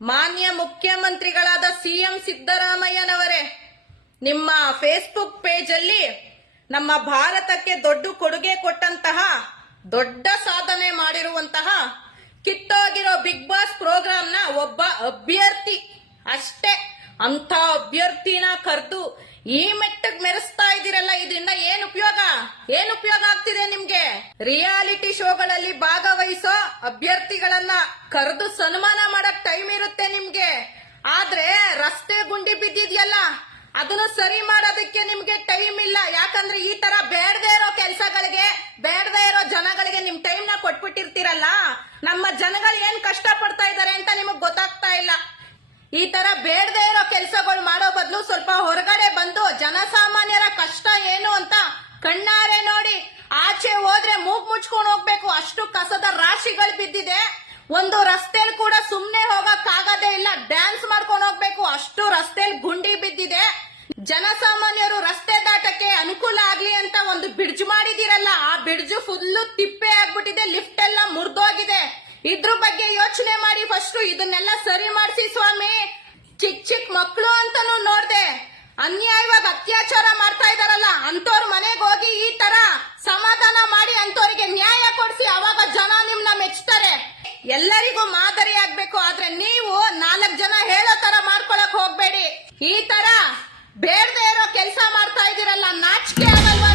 ಮಾನ್ಯ ಮುಖ್ಯಮಂತ್ರಿಗಳಾದ ಸಿಎಂ ಸಿದ್ದರಾಮಯ್ಯನವರೇ, ನಿಮ್ಮ ಫೇಸ್ಬುಕ್ ಪೇಜ್ ಅಲ್ಲಿ ನಮ್ಮ ಭಾರತಕ್ಕೆ ದೊಡ್ಡ ಕೊಡುಗೆ ಕೊಟ್ಟಂತಹ, ದೊಡ್ಡ ಸಾಧನೆ ಮಾಡಿರುವಂತಹ, ಕಿತ್ತೋಗಿರೋ ಬಿಗ್ ಬಾಸ್ ಪ್ರೋಗ್ರಾಮ್ ನ ಒಬ್ಬ ಅಭ್ಯರ್ಥಿ ಅಷ್ಟೇ, ಅಂತ ಅಭ್ಯರ್ಥಿನ ಕರೆದು ಈ ಮೆಟ್ಟಗ್ ಮೆರೆಸ್ತಾ ಇದ್ದೀರಲ್ಲ, ಇದರಿಂದ ಏನ್ ಉಪಯೋಗ ಆಗ್ತಿದೆ ನಿಮ್ಗೆ? ರಿಯಾಲಿಟಿ ಶೋಗಳಲ್ಲಿ ಭಾಗವಹಿಸೋ ಅಭ್ಯರ್ಥಿಗಳನ್ನ ಕರೆದು ಸನ್ಮಾನ ಮಾಡಕ್ ಟೈಮ್ ಇರುತ್ತೆ ನಿಮ್ಗೆ, ಆದ್ರೆ ರಸ್ತೆ ಗುಂಡಿ ಬಿದ್ದಿದ್ಯಲ್ಲ ಅದನ್ನ ಸರಿ ಮಾಡೋದಕ್ಕೆ ನಿಮ್ಗೆ ಟೈಮ್ ಇಲ್ಲ. ಯಾಕಂದ್ರೆ ಈ ತರ ಬೇಡದೇ ಇರೋ ಕೆಲಸಗಳಿಗೆ, ಬೇಡದೇ ಇರೋ ಜನಗಳಿಗೆ ನಿಮ್ ಟೈಮ್ ನ ಕೊಟ್ಬಿಟ್ಟಿರ್ತೀರಲ್ಲ, ನಮ್ಮ ಜನಗಳು ಏನ್ ಕಷ್ಟ ಪಡ್ತಾ ಇದಾರೆ ಅಂತ ನಿಮಗ್ ಗೊತ್ತಾಗ್ತಾ ಇಲ್ಲ. ಈ ತರ ಬೇಡದೇ ಇರೋ ಕೆಲಸಗಳು ಮಾಡೋ ಬದಲು ಸ್ವಲ್ಪ ಹೊರಗಡೆ ಬಂದು ಜನಸಾಮಾನ್ಯರ ಕಷ್ಟ ಏನು ಅಂತ ಕಣ್ಣಾರೆ ನೋಡಿ. ಆಚೆ ಹೋದ್ರೆ ಮೂಗ್ ಮುಚ್ಕೊಂಡು ಹೋಗ್ಬೇಕು, ಅಷ್ಟು ಕಸದ ರಾಶಿಗಳು ಬಿದ್ದಿದೆ. ಒಂದು ರಸ್ತೆಯಲ್ಲಿ ಕೂಡ ಸುಮ್ನೆ ಹೋಗಕ್ ಆಗದೇ ಇಲ್ಲ, ಡ್ಯಾನ್ಸ್ ಮಾಡ್ಕೊಂಡು ಹೋಗ್ಬೇಕು, ಅಷ್ಟು ರಸ್ತೆಯಲ್ಲಿ ಗುಂಡಿ ಬಿದ್ದಿದೆ. ಜನಸಾಮಾನ್ಯರು ರಸ್ತೆ ದಾಟಕ್ಕೆ ಅನುಕೂಲ ಆಗ್ಲಿ ಅಂತ ಒಂದು ಬ್ರಿಡ್ಜ್ ಮಾಡಿದಿರಲ್ಲ, ಆ ಬ್ರಿಡ್ಜ್ ಫುಲ್ಲು ತಿಪ್ಪೆ ಆಗ್ಬಿಟ್ಟಿದೆ, ಲಿಫ್ಟ್ ಎಲ್ಲ ಮುರಿದೋಗಿದೆ. ಇದ್ರ ಬಗ್ಗೆ ಯೋಚನೆ ಮಾಡಿ ಫಸ್ಟ್, ಇದನ್ನೆಲ್ಲ ಸರಿ ಮಾಡಿಸಿ ಸ್ವಾಮಿ. ಚಿಕ್ಕ ಮಕ್ಕಳು ಅಂತಾನು ನೋಡ್ದೆ ಅನ್ಯಾಯವಾಗಿ ಅತ್ಯಾಚಾರ ಮಾಡ್ತಾ ಇದಾರಲ್ಲ, ಅಂತವ್ರ ಮನೆಗೆ ಹೋಗಿ ಈ ತರ ಸಮಾಧಾನ ಮಾಡಿ ಅಂತವ್ರಿಗೆ ನ್ಯಾಯ ಕೊಡಿಸಿ, ಅವಾಗ ಜನ ನಿಮ್ನ ಮೆಚ್ತಾರೆ. ಎಲ್ಲರಿಗೂ ಮಾದರಿ ಆಗ್ಬೇಕು, ಆದ್ರೆ ನೀವು 4 ಜನ ಹೇಳೋ ತರ ಮಾಡ್ಕೊಳಕ್ ಹೋಗ್ಬೇಡಿ. ಈ ತರ ಬೇಡದೇ ಇರೋ ಕೆಲಸ ಮಾಡ್ತಾ ಇದೀರಲ್ಲ, ನಾಚಿಕೆ ಆಗಲ್ವಾ?